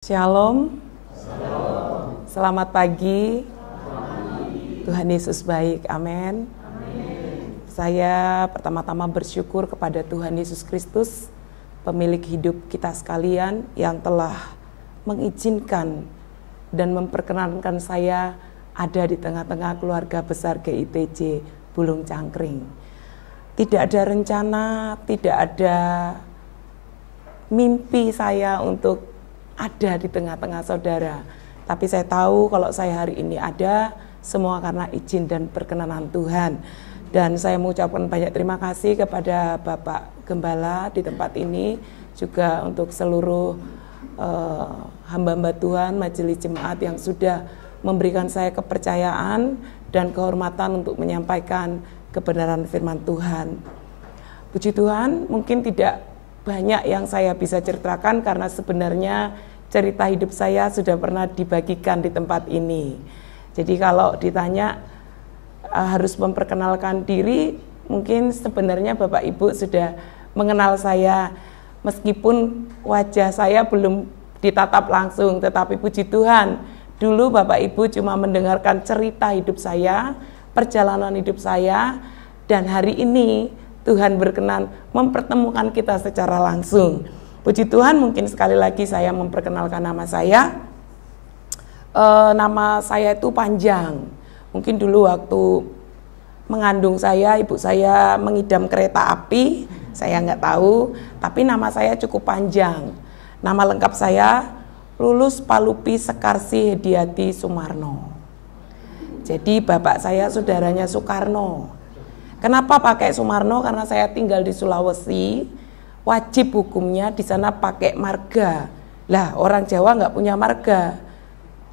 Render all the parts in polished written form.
Shalom. Selamat pagi. Tuhan Yesus baik. Amin. Saya pertama-tama bersyukur kepada Tuhan Yesus Kristus, pemilik hidup kita sekalian, yang telah mengizinkan dan memperkenankan saya ada di tengah-tengah keluarga besar GITJ Bulung Cangkring. Tidak ada rencana, tidak ada mimpi saya untuk ada di tengah-tengah saudara. Tapi saya tahu kalau saya hari ini ada, semua karena izin dan perkenanan Tuhan. Dan saya mengucapkan banyak terima kasih kepada Bapak Gembala di tempat ini, juga untuk seluruh hamba-hamba Tuhan, majelis jemaat yang sudah memberikan saya kepercayaan dan kehormatan untuk menyampaikan kebenaran firman Tuhan. Puji Tuhan, mungkin tidak banyak yang saya bisa ceritakan karena sebenarnya cerita hidup saya sudah pernah dibagikan di tempat ini. Jadi kalau ditanya harus memperkenalkan diri, mungkin sebenarnya Bapak Ibu sudah mengenal saya meskipun wajah saya belum ditatap langsung, tetapi puji Tuhan, dulu Bapak Ibu cuma mendengarkan cerita hidup saya, perjalanan hidup saya, dan hari ini Tuhan berkenan mempertemukan kita secara langsung. Puji Tuhan, mungkin sekali lagi saya memperkenalkan nama saya. Nama saya itu panjang. Mungkin dulu waktu mengandung saya, ibu saya mengidam kereta api, saya nggak tahu. Tapi nama saya cukup panjang. Nama lengkap saya Lulus Palupi Sekarsi Hediati Sumarno. Jadi bapak saya saudaranya Soekarno. Kenapa pakai Sumarno? Karena saya tinggal di Sulawesi. Wajib hukumnya di sana pakai marga. Lah, orang Jawa nggak punya marga.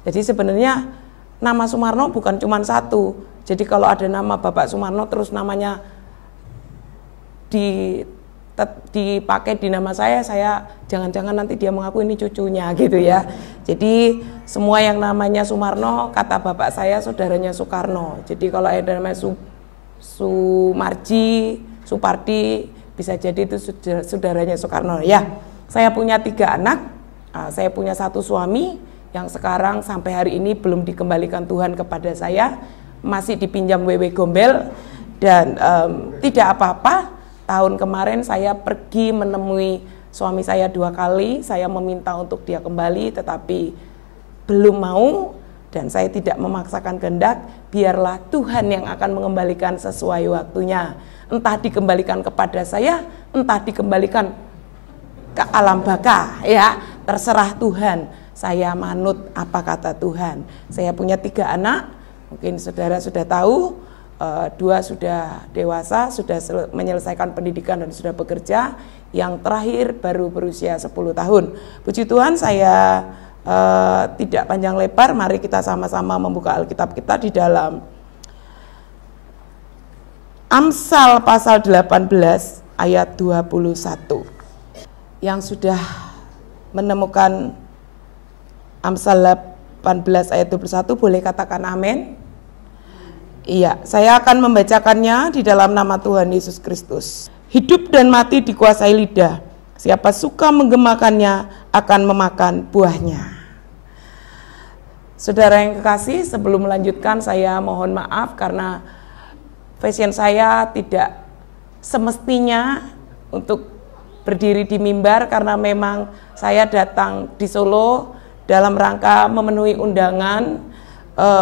Jadi sebenarnya nama Sumarno bukan cuma satu. Jadi kalau ada nama Bapak Sumarno terus namanya dipakai di nama saya jangan-jangan nanti dia mengaku ini cucunya gitu ya. Jadi semua yang namanya Sumarno, kata bapak saya saudaranya Soekarno. Jadi kalau ada namanya Sumarji, Supardi, bisa jadi itu saudaranya Soekarno. Ya, saya punya 3 anak, saya punya 1 suami yang sekarang sampai hari ini belum dikembalikan Tuhan kepada saya, masih dipinjam WW Gombel, dan tidak apa-apa. Tahun kemarin saya pergi menemui suami saya 2 kali, saya meminta untuk dia kembali, tetapi belum mau, dan saya tidak memaksakan kehendak, biarlah Tuhan yang akan mengembalikan sesuai waktunya. Entah dikembalikan kepada saya, entah dikembalikan ke alam baka, ya terserah Tuhan. Saya manut apa kata Tuhan. Saya punya 3 anak, mungkin saudara sudah tahu, 2 sudah dewasa, sudah menyelesaikan pendidikan dan sudah bekerja. Yang terakhir baru berusia 10 tahun. Puji Tuhan, saya tidak panjang lebar, mari kita sama-sama membuka Alkitab kita di dalam Amsal pasal 18 ayat 21. Yang sudah menemukan Amsal 18 ayat 21 boleh katakan amin. Iya, saya akan membacakannya di dalam nama Tuhan Yesus Kristus. Hidup dan mati dikuasai lidah. Siapa suka menggemakannya akan memakan buahnya. Saudara yang kekasih, sebelum melanjutkan saya mohon maaf karena fashion saya tidak semestinya untuk berdiri di mimbar, karena memang saya datang di Solo dalam rangka memenuhi undangan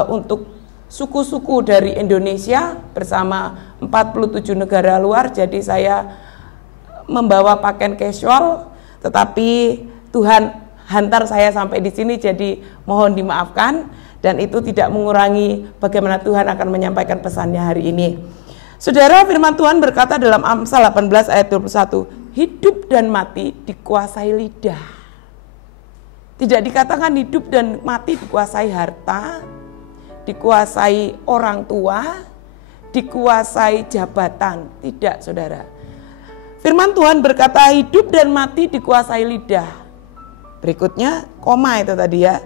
untuk suku-suku dari Indonesia bersama 47 negara luar. Jadi saya membawa pakaian casual, tetapi Tuhan hantar saya sampai di sini, jadi mohon dimaafkan. Dan itu tidak mengurangi bagaimana Tuhan akan menyampaikan pesannya hari ini. Saudara, firman Tuhan berkata dalam Amsal 18 ayat 21, hidup dan mati dikuasai lidah. Tidak dikatakan hidup dan mati dikuasai harta, dikuasai orang tua, dikuasai jabatan. Tidak, saudara. Firman Tuhan berkata hidup dan mati dikuasai lidah. Berikutnya, koma itu tadi ya.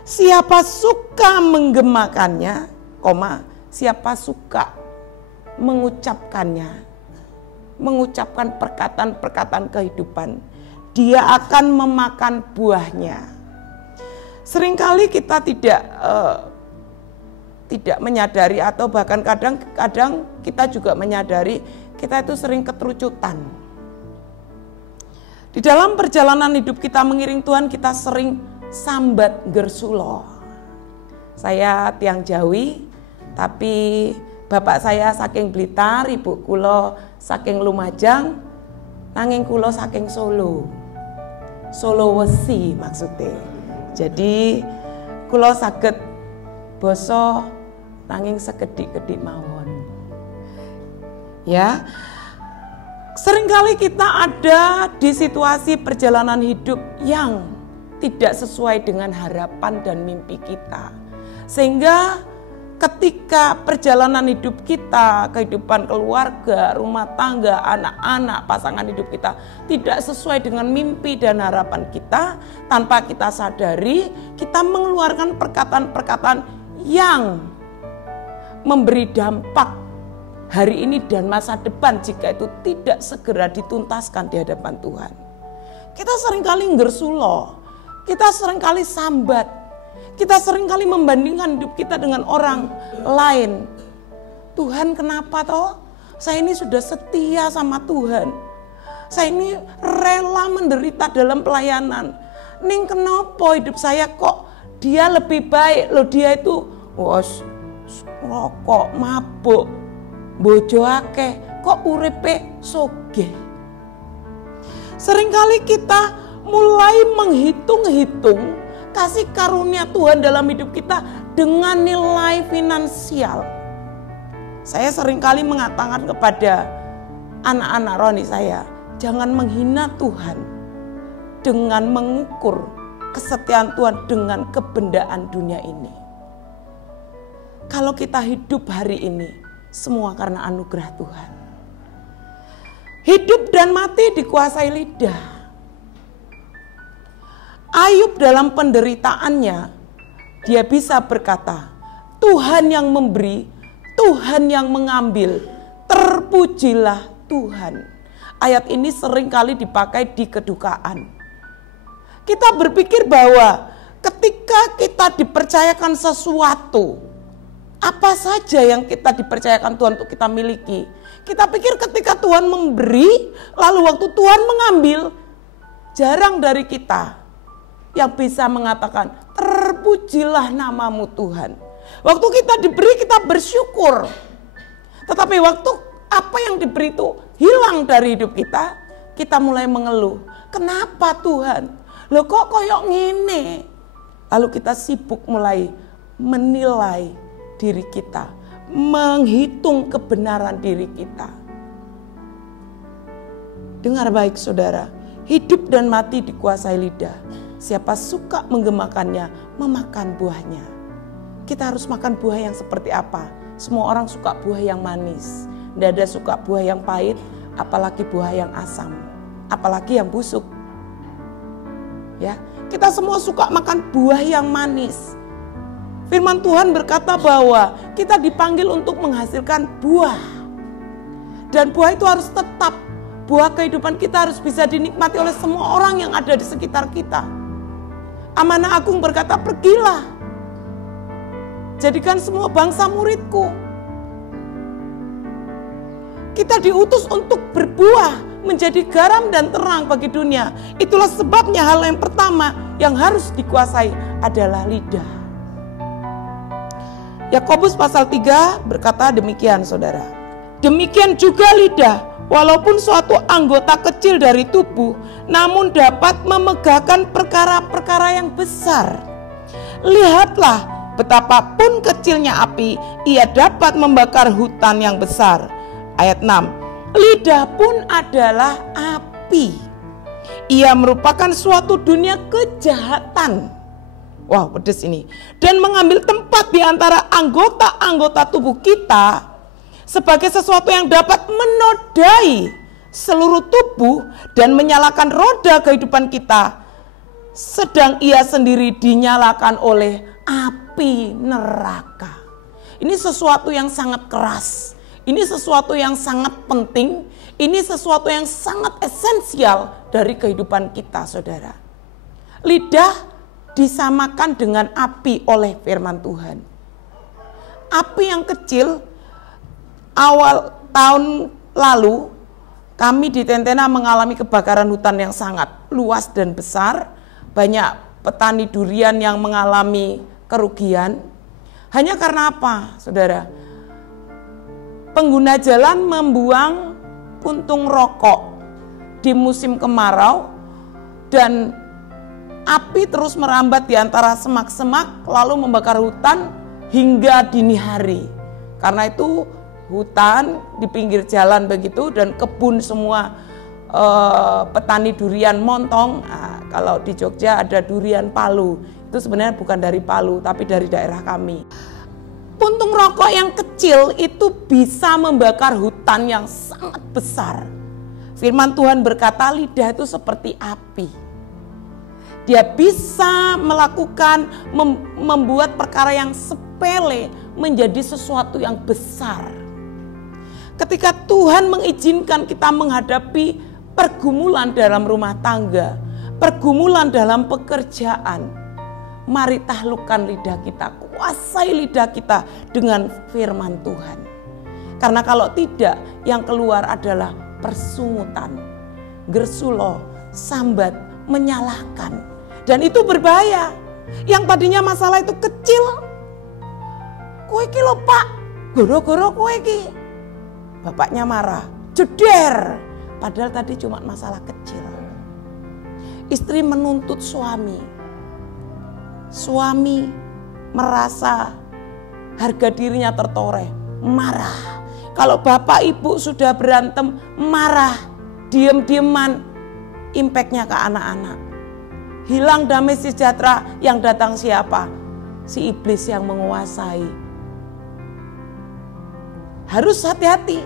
Siapa suka menggemakannya, koma, siapa suka mengucapkannya, mengucapkan perkataan-perkataan kehidupan, dia akan memakan buahnya. Seringkali kita tidak menyadari, atau bahkan kadang kita juga menyadari kita itu sering keterucutan. Di dalam perjalanan hidup kita mengiring Tuhan, kita sering sambat gersulo. Saya tiang Jawi, tapi bapak saya saking Blitar, ibu kula saking Lumajang, nanging kula saking Solo. Solo Wesi maksudnya. Jadi kula saged basa nanging sekedik-kedik mawon. Ya. Seringkali kita ada di situasi perjalanan hidup yang tidak sesuai dengan harapan dan mimpi kita. Sehingga ketika perjalanan hidup kita, kehidupan keluarga, rumah tangga, anak-anak, pasangan hidup kita tidak sesuai dengan mimpi dan harapan kita, tanpa kita sadari, kita mengeluarkan perkataan-perkataan yang memberi dampak hari ini dan masa depan jika itu tidak segera dituntaskan di hadapan Tuhan. Kita seringkali ngersulo, kita seringkali sambat, kita seringkali membandingkan hidup kita dengan orang lain. Tuhan kenapa toh? Saya ini sudah setia sama Tuhan. Saya ini rela menderita dalam pelayanan. Ning kenapa hidup saya kok dia lebih baik loh, dia itu rokok, mabuk, bojo akeh, kok uripe sogeh. Seringkali kita mulai menghitung-hitung kasih karunia Tuhan dalam hidup kita dengan nilai finansial. Saya seringkali mengatakan kepada anak-anak rohani saya, jangan menghina Tuhan dengan mengukur kesetiaan Tuhan dengan kebendaan dunia ini. Kalau kita hidup hari ini, semua karena anugerah Tuhan. Hidup dan mati dikuasai lidah. Ayub dalam penderitaannya, dia bisa berkata, Tuhan yang memberi, Tuhan yang mengambil, terpujilah Tuhan. Ayat ini seringkali dipakai di kedukaan. Kita berpikir bahwa ketika kita dipercayakan sesuatu, apa saja yang kita dipercayakan Tuhan untuk kita miliki, kita pikir ketika Tuhan memberi, lalu waktu Tuhan mengambil, jarang dari kita yang bisa mengatakan, terpujilah namamu Tuhan. Waktu kita diberi, kita bersyukur. Tetapi waktu apa yang diberi itu hilang dari hidup kita, kita mulai mengeluh. Kenapa Tuhan? Loh kok koyok ngene? Lalu kita sibuk mulai menilai diri kita, menghitung kebenaran diri kita. Dengar baik saudara, hidup dan mati dikuasai lidah. Siapa suka menggemakannya, memakan buahnya. Kita harus makan buah yang seperti apa? Semua orang suka buah yang manis. Tidak ada suka buah yang pahit, apalagi buah yang asam, apalagi yang busuk. Ya, kita semua suka makan buah yang manis. Firman Tuhan berkata bahwa kita dipanggil untuk menghasilkan buah. Dan buah itu harus tetap. Buah kehidupan kita harus bisa dinikmati oleh semua orang yang ada di sekitar kita. Amanah Agung berkata, pergilah. Jadikan semua bangsa muridku. Kita diutus untuk berbuah, menjadi garam dan terang bagi dunia. Itulah sebabnya hal yang pertama yang harus dikuasai adalah lidah. Yakobus pasal 3 berkata demikian saudara. Demikian juga lidah, walaupun suatu anggota kecil dari tubuh, namun dapat memegahkan perkara-perkara yang besar. Lihatlah betapapun kecilnya api, ia dapat membakar hutan yang besar. Ayat 6, lidah pun adalah api. Ia merupakan suatu dunia kejahatan. Wow, pedes ini. Dan mengambil tempat di antara anggota-anggota tubuh kita sebagai sesuatu yang dapat menodai seluruh tubuh dan menyalakan roda kehidupan kita. Sedang ia sendiri dinyalakan oleh api neraka. Ini sesuatu yang sangat keras. Ini sesuatu yang sangat penting. Ini sesuatu yang sangat esensial dari kehidupan kita, saudara. Lidah disamakan dengan api oleh firman Tuhan. Api yang kecil, awal tahun lalu kami di Tentena mengalami kebakaran hutan yang sangat luas dan besar. Banyak petani durian yang mengalami kerugian. Hanya karena apa, saudara? Pengguna jalan membuang puntung rokok di musim kemarau dan api terus merambat di antara semak-semak lalu membakar hutan hingga dini hari. Karena itu hutan di pinggir jalan begitu dan kebun semua petani durian montong. Nah, kalau di Jogja ada durian Palu, itu sebenarnya bukan dari Palu tapi dari daerah kami. Puntung rokok yang kecil itu bisa membakar hutan yang sangat besar. Firman Tuhan berkata lidah itu seperti api. Dia bisa melakukan, membuat perkara yang sepele menjadi sesuatu yang besar. Ketika Tuhan mengizinkan kita menghadapi pergumulan dalam rumah tangga, pergumulan dalam pekerjaan, mari taklukkan lidah kita, kuasai lidah kita dengan firman Tuhan. Karena kalau tidak, yang keluar adalah persungutan, gersulo, sambat, menyalahkan. Dan itu berbahaya. Yang tadinya masalah itu kecil, kowe iki lho Pak, goro-goro kowe iki. Bapaknya marah, jeder. Padahal tadi cuma masalah kecil. Istri menuntut suami. Suami merasa harga dirinya tertoreh, marah. Kalau bapak ibu sudah berantem, marah, diem-dieman, impactnya ke anak-anak. Hilang damai sejahtera, yang datang siapa? Si iblis yang menguasai. Harus hati-hati.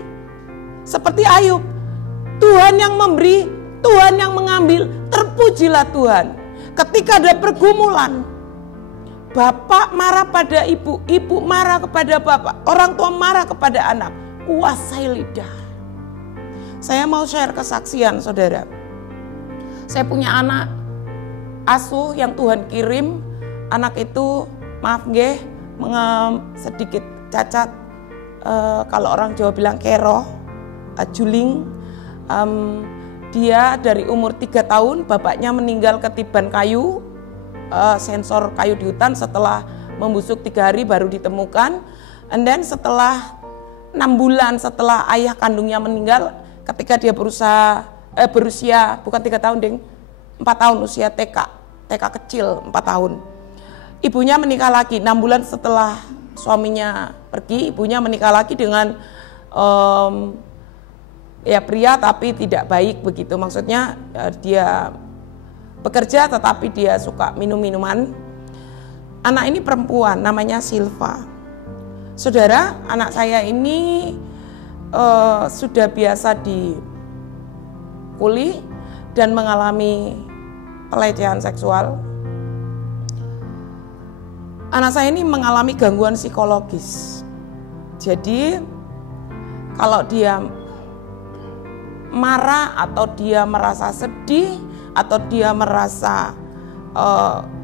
Seperti Ayub, Tuhan yang memberi, Tuhan yang mengambil, terpujilah Tuhan. Ketika ada pergumulan, bapak marah pada ibu, ibu marah kepada bapak, orang tua marah kepada anak, kuasai lidah. Saya mau share kesaksian, saudara. Saya punya anak asuh yang Tuhan kirim. Anak itu, maaf nggih, sedikit cacat. Kalau orang Jawa bilang kero, juling. Dia dari umur 3 tahun, bapaknya meninggal ketiban kayu, sensor kayu di hutan. Setelah membusuk 3 hari baru ditemukan. And then setelah 6 bulan setelah ayah kandungnya meninggal, ketika dia berusia bukan 3 tahun ding, 4 tahun, usia TK kecil 4 tahun. Ibunya menikah lagi 6 bulan setelah suaminya pergi. Ibunya menikah lagi dengan pria tapi tidak baik begitu. Maksudnya dia bekerja tetapi dia suka minum-minuman. Anak ini perempuan, namanya Silva. Saudara, anak saya ini sudah biasa dibully dan mengalami pelecehan seksual. Anak saya ini mengalami gangguan psikologis. Jadi kalau dia marah atau dia merasa sedih atau dia merasa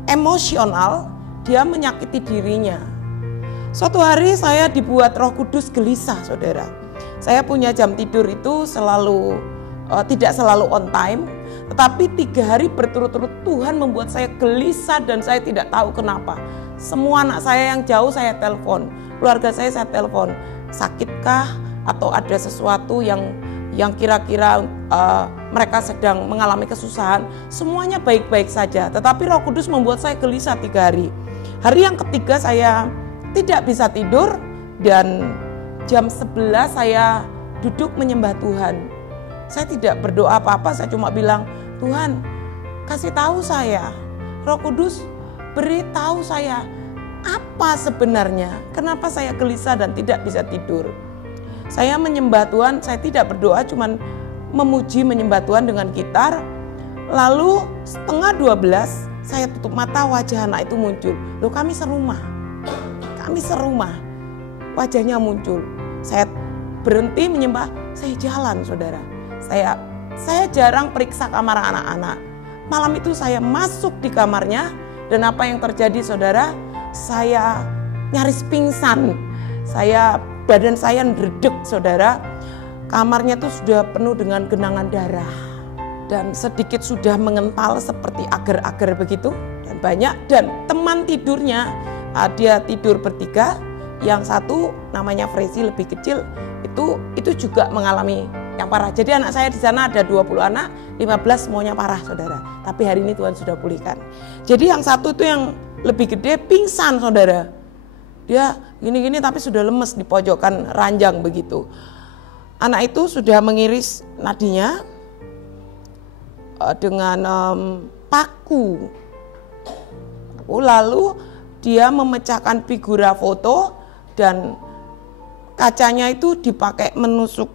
emosional, dia menyakiti dirinya. Suatu hari saya dibuat Roh Kudus gelisah, saudara. Saya punya jam tidur itu selalu tidak selalu on time, tetapi 3 hari berturut-turut Tuhan membuat saya gelisah dan saya tidak tahu kenapa. Semua anak saya yang jauh saya telepon, keluarga saya telepon, sakitkah atau ada sesuatu yang kira-kira mereka sedang mengalami kesusahan. Semuanya baik-baik saja, tetapi Roh Kudus membuat saya gelisah 3 hari. Hari yang ketiga saya tidak bisa tidur dan jam 11 saya duduk menyembah Tuhan. Saya tidak berdoa apa-apa, saya cuma bilang, Tuhan kasih tahu saya, Roh Kudus beritahu saya apa sebenarnya, kenapa saya gelisah dan tidak bisa tidur. Saya menyembah Tuhan, saya tidak berdoa, cuman memuji menyembah Tuhan dengan gitar. Lalu 11:30 saya tutup mata, wajah anak itu muncul. Loh, kami serumah, wajahnya muncul. Saya berhenti menyembah, saya jalan, saudara. Saya jarang periksa kamar anak-anak. Malam itu saya masuk di kamarnya, Dan apa yang terjadi saudara? Saya nyaris pingsan. Badan saya ndredeg saudara. Kamarnya tuh sudah penuh dengan genangan darah. Dan sedikit sudah mengental seperti agar-agar begitu. Dan banyak. Dan teman tidurnya, dia tidur bertiga. Yang satu namanya Frezi lebih kecil. Itu juga mengalami yang parah. Jadi anak saya di sana ada 20 anak, 15 semuanya parah saudara. Tapi hari ini Tuhan sudah pulihkan. Jadi yang satu itu yang lebih gede pingsan saudara. Dia gini-gini tapi sudah lemes di pojokan ranjang begitu. Anak itu sudah mengiris nadinya dengan paku. Lalu dia memecahkan figura foto dan kacanya itu dipakai menusuk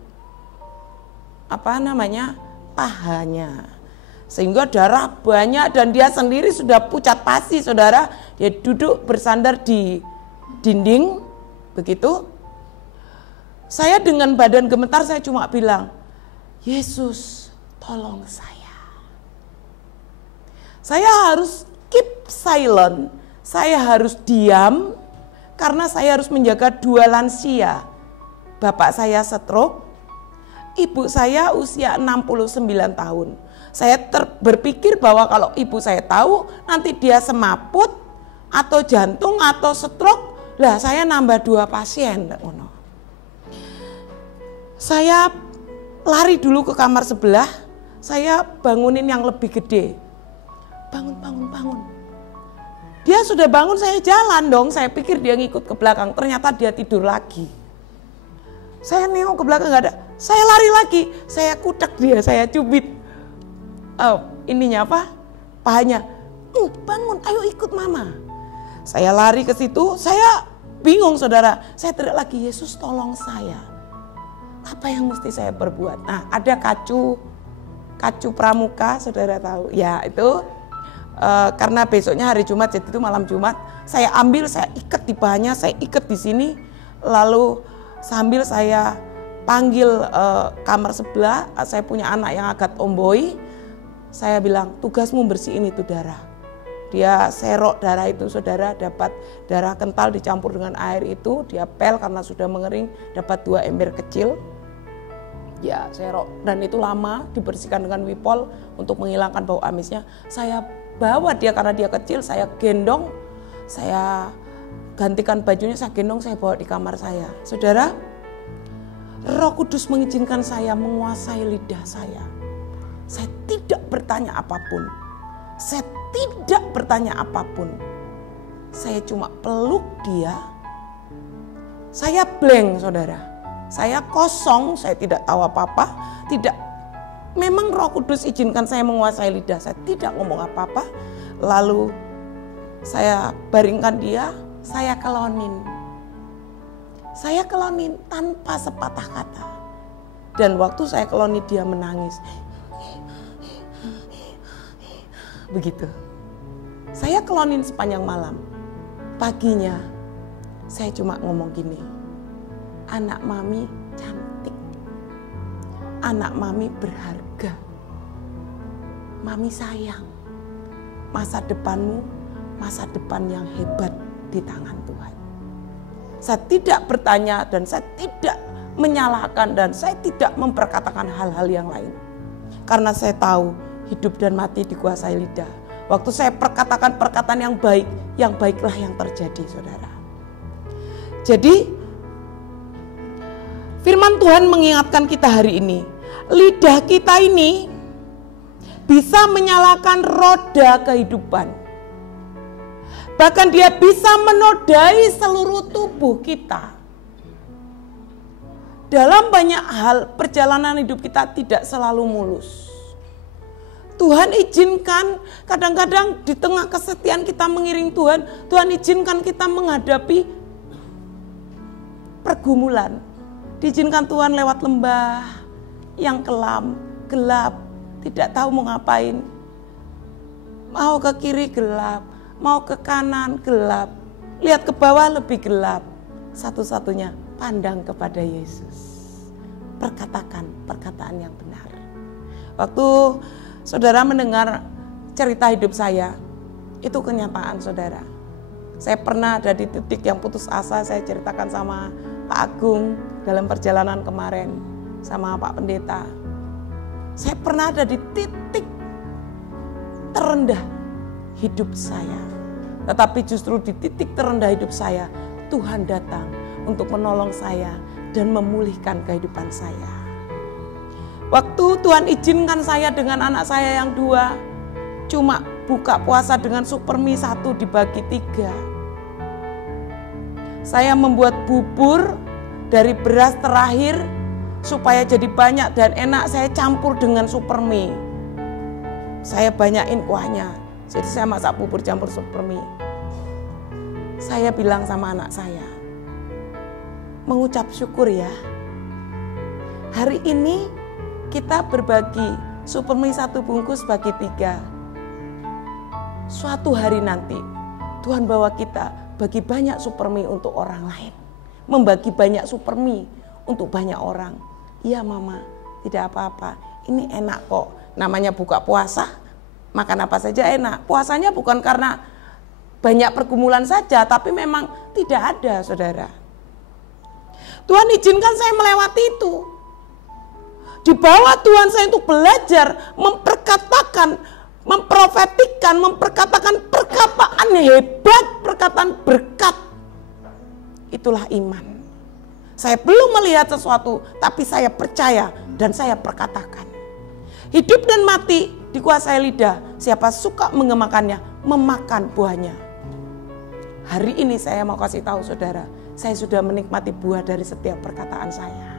pahanya. Sehingga darah banyak dan dia sendiri sudah pucat pasi saudara. Dia duduk bersandar di dinding begitu. Saya dengan badan gemetar saya cuma bilang, Yesus tolong saya. Saya harus keep silent. Saya harus diam karena saya harus menjaga 2 lansia. Bapak saya stroke, ibu saya usia 69 tahun. Saya berpikir bahwa kalau ibu saya tahu nanti dia semaput atau jantung atau stroke, lah saya nambah 2 pasien. Saya lari dulu ke kamar sebelah, saya bangunin yang lebih gede. Bangun. Dia sudah bangun, saya jalan dong, saya pikir dia ngikut ke belakang, ternyata dia tidur lagi. Saya nengok ke belakang gak ada, saya lari lagi, saya kutek dia, saya cubit. Pahanya. Bangun, ayo ikut mama. Saya lari ke situ, saya bingung saudara, saya teriak lagi, Yesus tolong saya. Apa yang mesti saya perbuat? Nah, ada kacu pramuka, saudara tahu? Ya, itu karena besoknya hari Jumat, jadi itu malam Jumat. Saya ambil, saya ikat di pahanya, saya ikat di sini. Lalu sambil saya panggil kamar sebelah, saya punya anak yang agak tomboy. Saya bilang, tugasmu bersihin itu darah. Dia serok darah itu saudara, dapat darah kental dicampur dengan air itu. Dia pel karena sudah mengering, dapat 2 ember kecil. Ya serok, dan itu lama dibersihkan dengan wipol untuk menghilangkan bau amisnya. Saya bawa dia karena dia kecil, saya gendong, saya gantikan bajunya, saya gendong, saya bawa di kamar saya. Saudara, Roh Kudus mengizinkan saya menguasai lidah saya. Saya tidak bertanya apapun. Saya tidak bertanya apapun. Saya cuma peluk dia. Saya blank saudara. Saya kosong, saya tidak tahu apa-apa. Memang Roh Kudus izinkan saya menguasai lidah. Saya tidak ngomong apa-apa. Lalu saya baringkan dia, saya kelonin. Saya kelonin tanpa sepatah kata. Dan waktu saya keloni dia menangis. Begitu. Saya kelonin sepanjang malam. Paginya saya cuma ngomong gini. Anak mami cantik. Anak mami berharga. Mami sayang. Masa depanmu, masa depan yang hebat di tangan Tuhan. Saya tidak bertanya dan saya tidak menyalahkan dan saya tidak memperkatakan hal-hal yang lain. Karena saya tahu hidup dan mati dikuasai lidah. Waktu saya perkatakan perkataan yang baiklah yang terjadi saudara. Jadi firman Tuhan mengingatkan kita hari ini, lidah kita ini bisa menyalakan roda kehidupan. Bahkan dia bisa menodai seluruh tubuh kita. Dalam banyak hal perjalanan hidup kita tidak selalu mulus. Tuhan izinkan kadang-kadang di tengah kesetiaan kita mengiring Tuhan, Tuhan izinkan kita menghadapi pergumulan. Diizinkan Tuhan lewat lembah yang kelam, gelap, tidak tahu mau ngapain. Mau ke kiri gelap, mau ke kanan gelap, lihat ke bawah lebih gelap. Satu-satunya pandang kepada Yesus. Perkatakan perkataan yang benar. Waktu saudara mendengar cerita hidup saya Itu kenyataan, saudara. Saya pernah ada di titik yang putus asa, saya ceritakan sama Pak Agung dalam perjalanan kemarin, sama Pak Pendeta. Saya pernah ada di titik terendah hidup saya. Tetapi justru di titik terendah hidup saya, Tuhan datang untuk menolong saya dan memulihkan kehidupan saya. Waktu Tuhan izinkan saya dengan anak saya yang 2, cuma buka puasa dengan supermi 1 dibagi 3. Saya membuat bubur dari beras terakhir supaya jadi banyak dan enak, saya campur dengan supermi. Saya banyakin kuahnya, jadi saya masak bubur campur supermi. Saya bilang sama anak saya, mengucap syukur ya. Hari ini kita berbagi supermi 1 bungkus bagi 3. Suatu hari nanti Tuhan bawa kita bagi banyak supermi untuk orang lain. Membagi banyak supermi untuk banyak orang. Iya mama, tidak apa-apa. Ini enak kok. Namanya buka puasa, makan apa saja enak. Puasanya bukan karena banyak pergumulan saja, tapi memang tidak ada, saudara. Tuhan izinkan saya melewati itu. Di bawah Tuhan saya untuk belajar memperkatakan, memprofetikan, memperkatakan perkataan hebat, perkataan berkat. Itulah iman. Saya belum melihat sesuatu, tapi saya percaya dan saya perkatakan. Hidup dan mati dikuasai lidah. Siapa suka mengemakannya, memakan buahnya. Hari ini saya mau kasih tahu saudara, saya sudah menikmati buah dari setiap perkataan saya.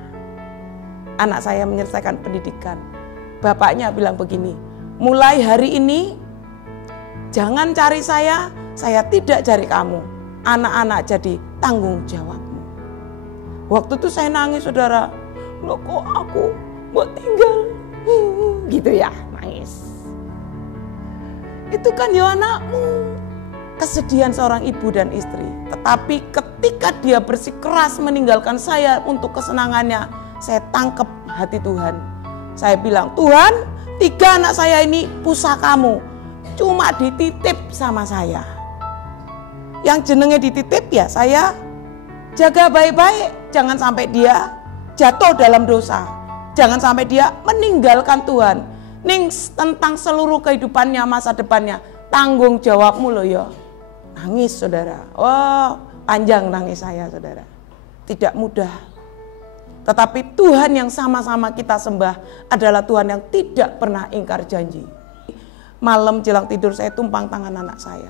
Anak saya menyelesaikan pendidikan. Bapaknya bilang begini, mulai hari ini jangan cari saya tidak cari kamu. Anak-anak jadi tanggung jawabmu. Waktu itu saya nangis saudara. Loh kok aku mau tinggal? Gitu ya, nangis. Itu kan ya anakmu. Kesedihan seorang ibu dan istri. Tetapi ketika dia bersikeras meninggalkan saya untuk kesenangannya, saya tangkap hati Tuhan. Saya bilang, Tuhan, 3 anak saya ini pusakamu, cuma dititip sama saya. Yang jenenge dititip ya saya jaga baik-baik, jangan sampai dia jatuh dalam dosa, jangan sampai dia meninggalkan Tuhan. Ning tentang seluruh kehidupannya, masa depannya, tanggung jawabmu loh ya. Nangis saudara, oh panjang nangis saya saudara, tidak mudah. Tetapi Tuhan yang sama-sama kita sembah adalah Tuhan yang tidak pernah ingkar janji. Malam jelang tidur saya tumpang tangan anak saya.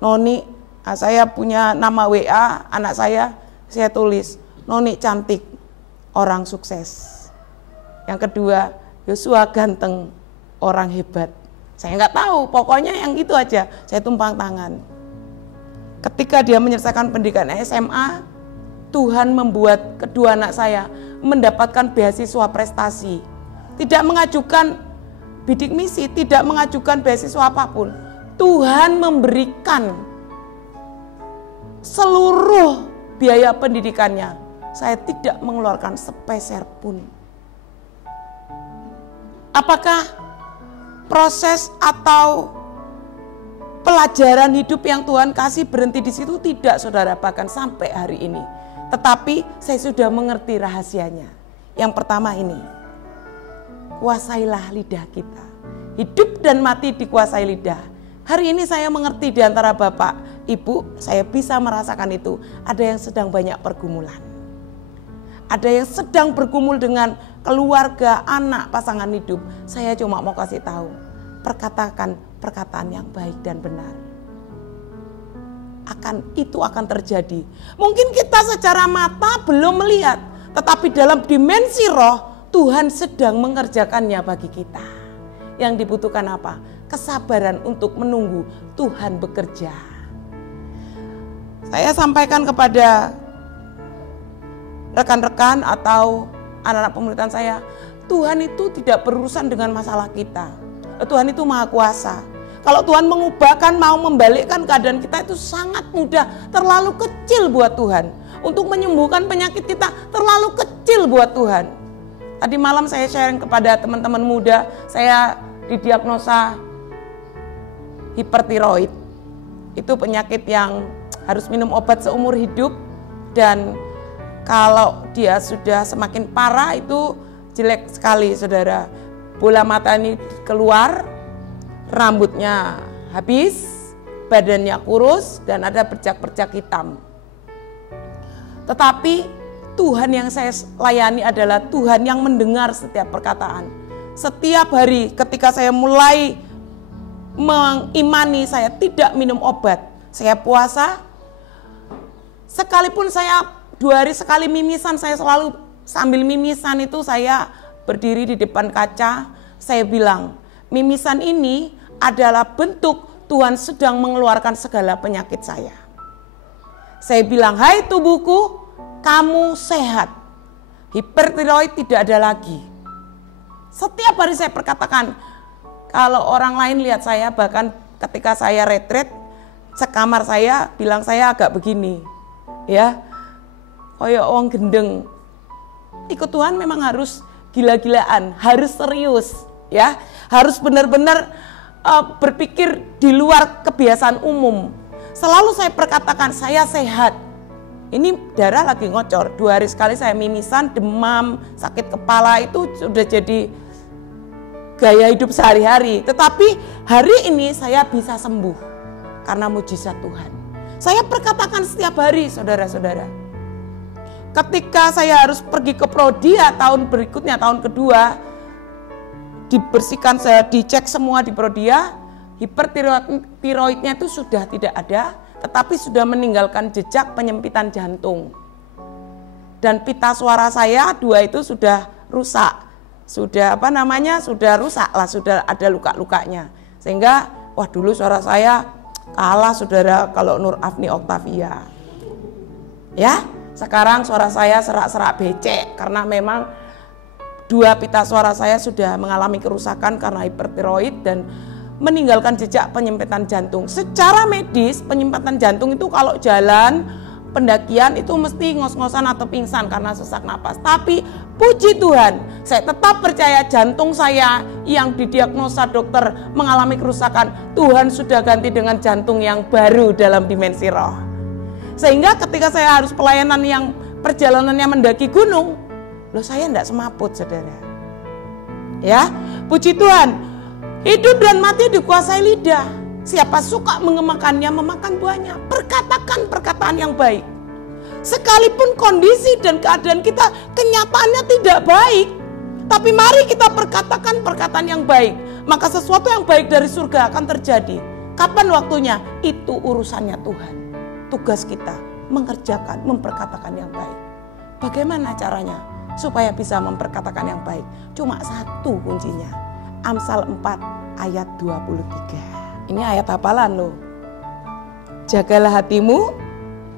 Noni, saya punya nama WA anak saya tulis, Noni cantik, orang sukses. Yang kedua, Yosua ganteng, orang hebat. Saya nggak tahu, pokoknya yang itu aja, saya tumpang tangan. Ketika dia menyelesaikan pendidikan SMA, Tuhan membuat kedua anak saya mendapatkan beasiswa prestasi. Tidak mengajukan bidik misi, tidak mengajukan beasiswa apapun. Tuhan memberikan seluruh biaya pendidikannya. Saya tidak mengeluarkan sepeser pun. Apakah proses atau pelajaran hidup yang Tuhan kasih berhenti di situ? Tidak saudara, bahkan sampai hari ini. Tetapi saya sudah mengerti rahasianya. Yang pertama ini, kuasailah lidah kita. Hidup dan mati dikuasai lidah. Hari ini saya mengerti di antara bapak, ibu, saya bisa merasakan itu. Ada yang sedang banyak pergumulan. Ada yang sedang bergumul dengan keluarga, anak, pasangan hidup. Saya cuma mau kasih tahu, perkatakan perkataan yang baik dan benar. Itu akan terjadi. Mungkin kita secara mata belum melihat, tetapi dalam dimensi roh Tuhan sedang mengerjakannya bagi kita. Yang dibutuhkan apa? Kesabaran untuk menunggu Tuhan bekerja. Saya sampaikan kepada rekan-rekan atau anak-anak pemuritan saya, Tuhan itu tidak berurusan dengan masalah kita. Tuhan itu maha kuasa. Kalau Tuhan mengubahkan, mau membalikkan keadaan kita itu sangat mudah. Terlalu kecil buat Tuhan. Untuk menyembuhkan penyakit kita terlalu kecil buat Tuhan. Tadi malam saya sharing kepada teman-teman muda, saya didiagnosa hipertiroid. Itu penyakit yang harus minum obat seumur hidup, dan kalau dia sudah semakin parah itu jelek sekali, saudara. Bola mata ini keluar, rambutnya habis, badannya kurus, dan ada bercak-bercak hitam. Tetapi Tuhan yang saya layani adalah Tuhan yang mendengar setiap perkataan. Setiap hari ketika saya mulai mengimani, saya tidak minum obat, saya puasa, sekalipun saya 2 hari sekali mimisan, saya selalu sambil mimisan itu saya berdiri di depan kaca, saya bilang, mimisan ini adalah bentuk Tuhan sedang mengeluarkan segala penyakit saya. Saya bilang, hai tubuhku, kamu sehat, hipertiroid tidak ada lagi. Setiap hari saya perkatakan, kalau orang lain lihat saya, bahkan ketika saya retret, sekamar saya bilang saya agak begini, ya, koyo wong gendeng. Ikut Tuhan memang harus gila-gilaan, harus serius, ya, harus benar-benar berpikir di luar kebiasaan umum. Selalu saya perkatakan saya sehat. Ini darah lagi ngocor, 2 hari sekali saya mimisan, demam, sakit kepala, itu sudah jadi gaya hidup sehari-hari. Tetapi hari ini saya bisa sembuh karena mujizat Tuhan. Saya perkatakan setiap hari, saudara-saudara. Ketika saya harus pergi ke Prodia tahun berikutnya, tahun kedua, dibersihkan, saya dicek semua di Prodia, hipertiroidnya itu sudah tidak ada, tetapi sudah meninggalkan jejak penyempitan jantung. Dan pita suara saya 2 itu sudah rusak. Sudah sudah rusak lah, sudah ada luka-lukanya. Sehingga dulu suara saya kalah, saudara, kalau Nur Afni Oktavia. Ya, sekarang suara saya serak-serak becek karena memang 2 pita suara saya sudah mengalami kerusakan karena hipertiroid dan meninggalkan jejak penyempitan jantung. Secara medis, penyempitan jantung itu kalau jalan, pendakian itu mesti ngos-ngosan atau pingsan karena sesak napas. Tapi puji Tuhan, saya tetap percaya jantung saya yang didiagnosa dokter mengalami kerusakan, Tuhan sudah ganti dengan jantung yang baru dalam dimensi roh. Sehingga ketika saya harus pelayanan yang perjalanannya mendaki gunung, saya enggak semaput, saudara. Ya, puji Tuhan. Hidup dan mati dikuasai lidah. Siapa suka mengemakannya, memakan buahnya. Perkatakan perkataan yang baik. Sekalipun kondisi dan keadaan kita kenyataannya tidak baik, tapi mari kita perkatakan perkataan yang baik. Maka sesuatu yang baik dari surga akan terjadi. Kapan waktunya? Itu urusannya Tuhan. Tugas kita mengerjakan, memperkatakan yang baik. Bagaimana caranya supaya bisa memperkatakan yang baik? Cuma satu kuncinya. Amsal 4 ayat 23. Ini ayat hafalan loh. Jagalah hatimu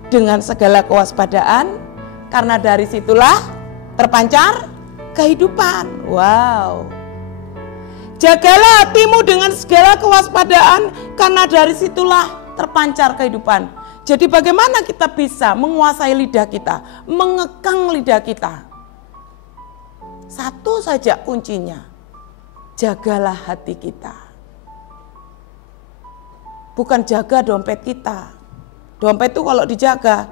dengan segala kewaspadaan, karena dari situlah terpancar kehidupan. Wow. Jagalah hatimu dengan segala kewaspadaan, karena dari situlah terpancar kehidupan. Jadi bagaimana kita bisa menguasai lidah kita, mengekang lidah kita? Satu saja kuncinya. Jagalah hati kita. Bukan jaga dompet kita. Dompet itu kalau dijaga,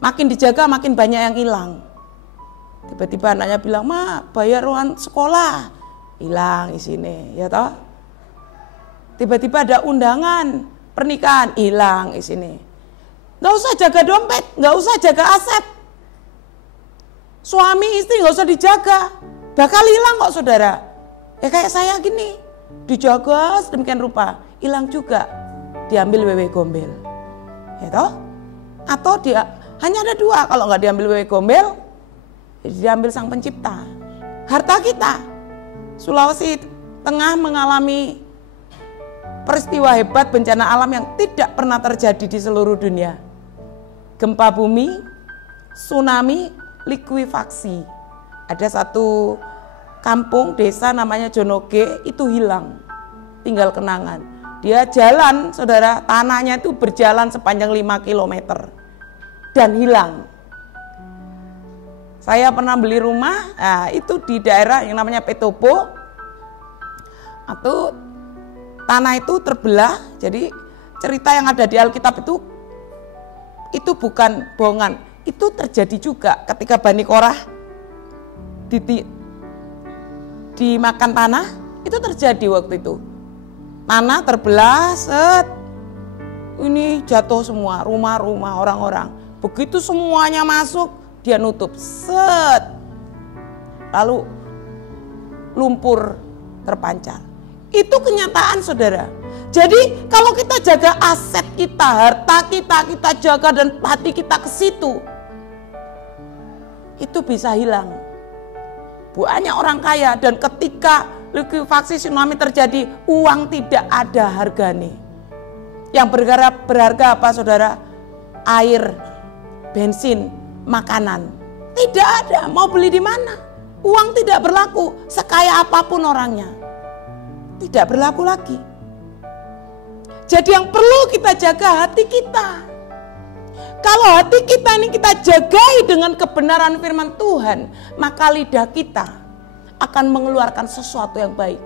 makin banyak yang hilang. Tiba-tiba anaknya bilang, "Ma, bayar uang sekolah." Hilang isinya, ya toh? Tiba-tiba ada undangan pernikahan, hilang isinya. Nggak usah jaga dompet, nggak usah jaga aset. Suami istri nggak usah dijaga, bakal hilang kok, saudara. Ya kayak saya gini, dijaga sedemikian rupa, hilang juga, diambil wewe gombel, ya toh? Atau dia hanya ada 2, kalau nggak diambil wewe gombel, diambil sang pencipta. Harta kita, Sulawesi Tengah mengalami peristiwa hebat bencana alam yang tidak pernah terjadi di seluruh dunia. Gempa bumi, tsunami, likuifaksi. Ada satu kampung desa namanya Jonoge itu hilang, tinggal kenangan. Dia jalan, saudara, tanahnya itu berjalan sepanjang 5 km dan hilang. Saya pernah beli rumah, itu di daerah yang namanya Petobo, atau tanah itu terbelah. Jadi cerita yang ada di Alkitab itu bukan bohongan. Itu terjadi juga ketika Bani Korah dimakan tanah, itu terjadi waktu itu. Tanah terbelah, ini jatuh semua, rumah-rumah orang-orang. Begitu semuanya masuk, dia nutup, lalu lumpur terpancar. Itu kenyataan, saudara. Jadi kalau kita jaga aset kita, harta kita jaga dan hati kita ke situ, itu bisa hilang. Banyak orang kaya, dan ketika likuifaksi tsunami terjadi, uang tidak ada harganya. Yang berharga apa, saudara? Air, bensin, makanan. Tidak ada. Mau beli di mana? Uang tidak berlaku. Sekaya apapun orangnya, tidak berlaku lagi. Jadi yang perlu kita jaga hati kita. Kalau hati kita ini kita jagai dengan kebenaran firman Tuhan, maka lidah kita akan mengeluarkan sesuatu yang baik.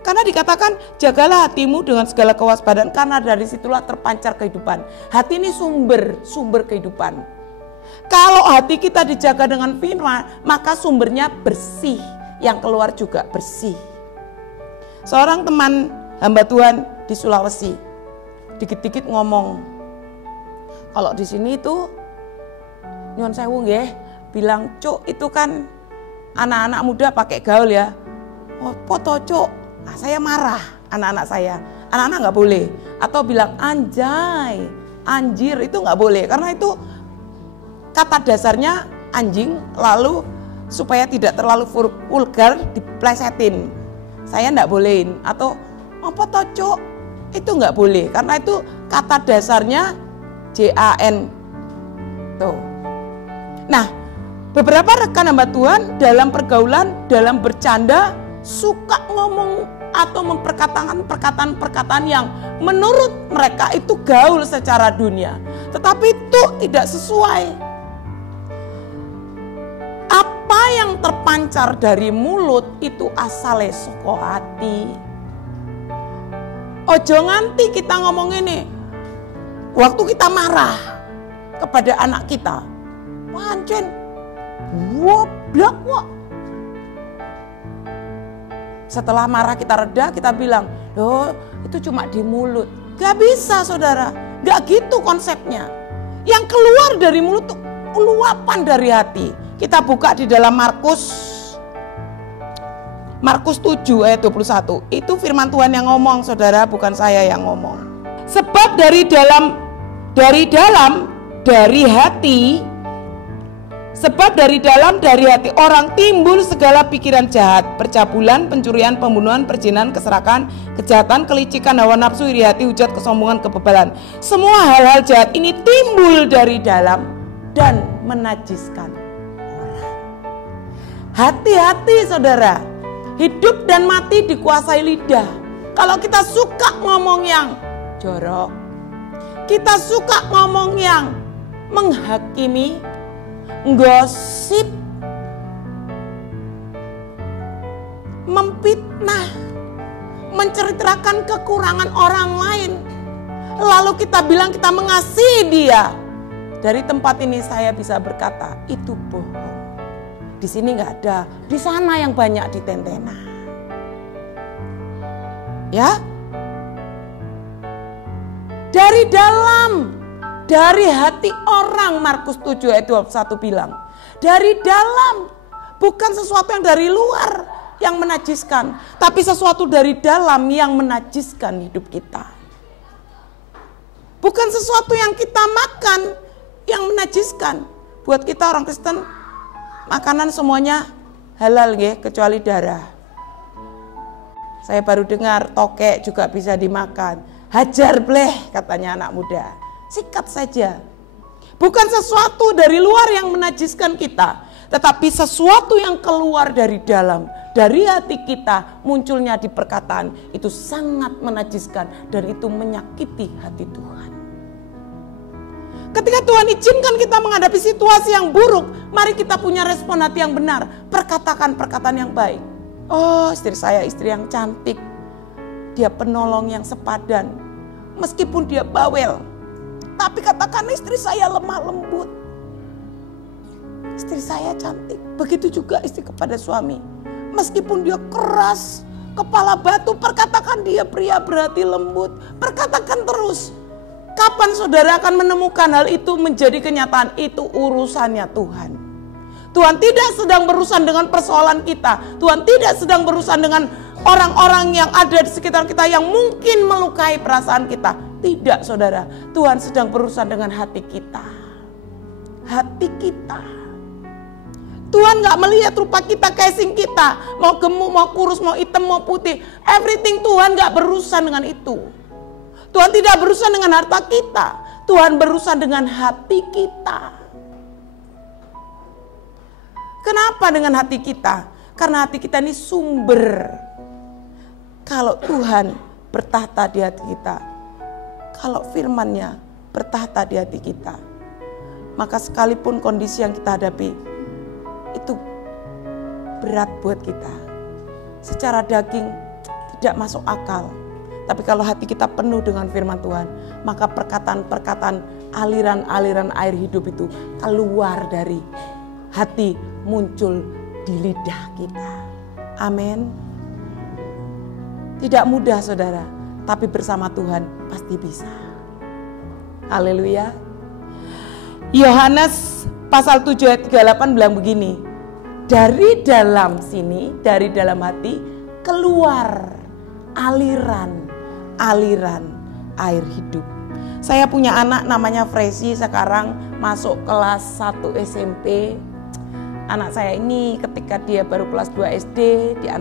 Karena dikatakan, jagalah hatimu dengan segala kewaspadaan, karena dari situlah terpancar kehidupan. Hati ini sumber kehidupan. Kalau hati kita dijaga dengan firman, maka sumbernya bersih, yang keluar juga bersih. Seorang teman hamba Tuhan di Sulawesi, dikit-dikit ngomong, kalau di sini itu nyuwun sewu nggih, bilang, "Cuk, itu kan anak-anak muda pakai gaul ya." "Oh, foto, Cuk." Nah, saya marah, anak-anak saya. Anak-anak nggak boleh. Atau bilang anjay, anjir, itu nggak boleh. Karena itu kata dasarnya anjing, lalu supaya tidak terlalu vulgar diplesetin. Saya nggak bolehin. Atau apa toh, Cuk? Itu nggak boleh. Karena itu kata dasarnya JAN. Tuh. Nah, beberapa rekan hamba Tuhan dalam pergaulan, dalam bercanda, suka ngomong atau memperkatakan perkataan-perkataan yang menurut mereka itu gaul secara dunia. Tetapi itu tidak sesuai. Apa yang terpancar dari mulut itu asale saka hati. Ojo nganti kita ngomong ini waktu kita marah kepada anak kita. Pancen woblak kok. Setelah marah kita reda, kita bilang, "Loh, itu cuma di mulut." Gak bisa, saudara. Gak gitu konsepnya. Yang keluar dari mulut itu luapan dari hati. Kita buka di dalam Markus 7 ayat 21. Itu firman Tuhan yang ngomong, saudara, bukan saya yang ngomong. Sebab dari dalam dari hati orang timbul segala pikiran jahat, percabulan, pencurian, pembunuhan, perzinahan, keserakahan, kejahatan, kelicikan, hawa nafsu, iri hati, hujat, kesombongan, kebebalan. Semua hal-hal jahat ini timbul dari dalam dan menajiskan orang. Hati-hati, saudara. Hidup dan mati dikuasai lidah. Kalau kita suka ngomong yang jorok, kita suka ngomong yang menghakimi, gosip, memfitnah, menceritakan kekurangan orang lain, lalu kita bilang kita mengasihi dia. Dari tempat ini saya bisa berkata, itu bohong. Di sini nggak ada, di sana yang banyak ditentena. Ya, dari hati orang, Markus 7 ayat 21 bilang, dari dalam, bukan sesuatu yang dari luar yang menajiskan, tapi sesuatu dari dalam yang menajiskan hidup kita. Bukan sesuatu yang kita makan yang menajiskan. Buat kita orang Kristen, makanan semuanya halal nggih, kecuali darah. Saya baru dengar tokek juga bisa dimakan. Hajar bleh, katanya anak muda. Sikat saja. Bukan sesuatu dari luar yang menajiskan kita, tetapi sesuatu yang keluar dari dalam, dari hati kita, munculnya di perkataan, itu sangat menajiskan dan itu menyakiti hati Tuhan. Ketika Tuhan izinkan kita menghadapi situasi yang buruk, mari kita punya respon hati yang benar, perkatakan perkataan yang baik. Oh, istri saya istri yang cantik, dia penolong yang sepadan. Meskipun dia bawel, tapi katakan istri saya lemah lembut. Istri saya cantik, begitu juga istri kepada suami. Meskipun dia keras, kepala batu, perkatakan dia pria berhati lembut. Perkatakan terus. Kapan saudara akan menemukan hal itu menjadi kenyataan? Itu urusannya Tuhan. Tuhan tidak sedang berurusan dengan persoalan kita. Tuhan tidak sedang berurusan dengan orang-orang yang ada di sekitar kita yang mungkin melukai perasaan kita. Tidak saudara, Tuhan sedang berurusan dengan hati kita. Hati kita. Tuhan gak melihat rupa kita, casing kita. Mau gemuk, mau kurus, mau hitam, mau putih. Everything Tuhan gak berurusan dengan itu. Tuhan tidak berurusan dengan harta kita. Tuhan berurusan dengan hati kita. Kenapa dengan hati kita? Karena hati kita ini sumber. Kalau Tuhan bertahta di hati kita, kalau firman-Nya bertahta di hati kita, maka sekalipun kondisi yang kita hadapi itu berat buat kita, secara daging tidak masuk akal. Tapi kalau hati kita penuh dengan firman Tuhan, maka perkataan-perkataan, aliran-aliran air hidup itu keluar dari hati, muncul di lidah kita. Amin. Tidak mudah saudara, tapi bersama Tuhan pasti bisa. Haleluya. Yohanes pasal 7 ayat 38 bilang begini, dari dalam sini, dari dalam hati keluar aliran air hidup. Saya punya anak namanya Fresi, sekarang masuk kelas 1 SMP. Anak saya ini ketika dia baru kelas 2 SD dia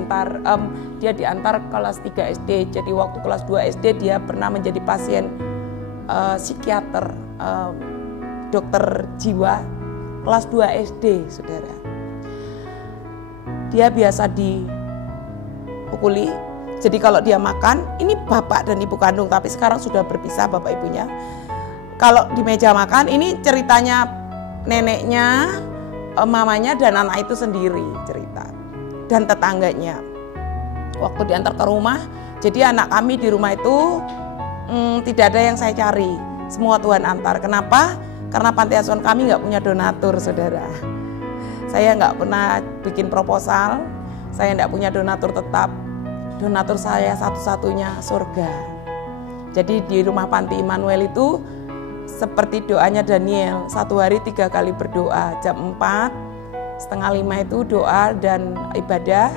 diantar kelas 3 SD. Jadi waktu kelas 2 SD dia pernah menjadi pasien psikiater, dokter jiwa kelas 2 SD, saudara. Dia biasa dipukuli. Jadi kalau dia makan, ini bapak dan ibu kandung, tapi sekarang sudah berpisah bapak ibunya. Kalau di meja makan, ini ceritanya neneknya, mamanya dan anak itu sendiri cerita. Dan tetangganya. Waktu diantar ke rumah, jadi anak kami di rumah itu tidak ada yang saya cari. Semua Tuhan antar. Kenapa? Karena panti asuhan kami nggak punya donatur, saudara. Saya nggak pernah bikin proposal, saya nggak punya donatur tetap. Donatur saya satu-satunya surga. Jadi di rumah panti Immanuel itu seperti doanya Daniel, 1 hari 3 kali berdoa, jam 4, setengah 5 itu doa dan ibadah,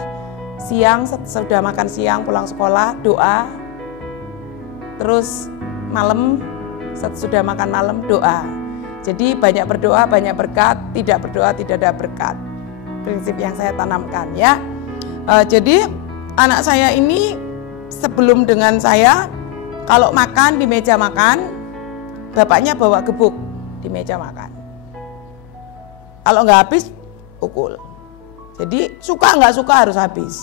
siang sudah makan siang pulang sekolah doa, terus malam sudah makan malam doa. Jadi banyak berdoa banyak berkat, tidak berdoa tidak ada berkat. Prinsip yang saya tanamkan ya. Jadi anak saya ini sebelum dengan saya, kalau makan di meja makan, bapaknya bawa gebuk di meja makan. Kalau nggak habis, pukul. Jadi suka nggak suka harus habis.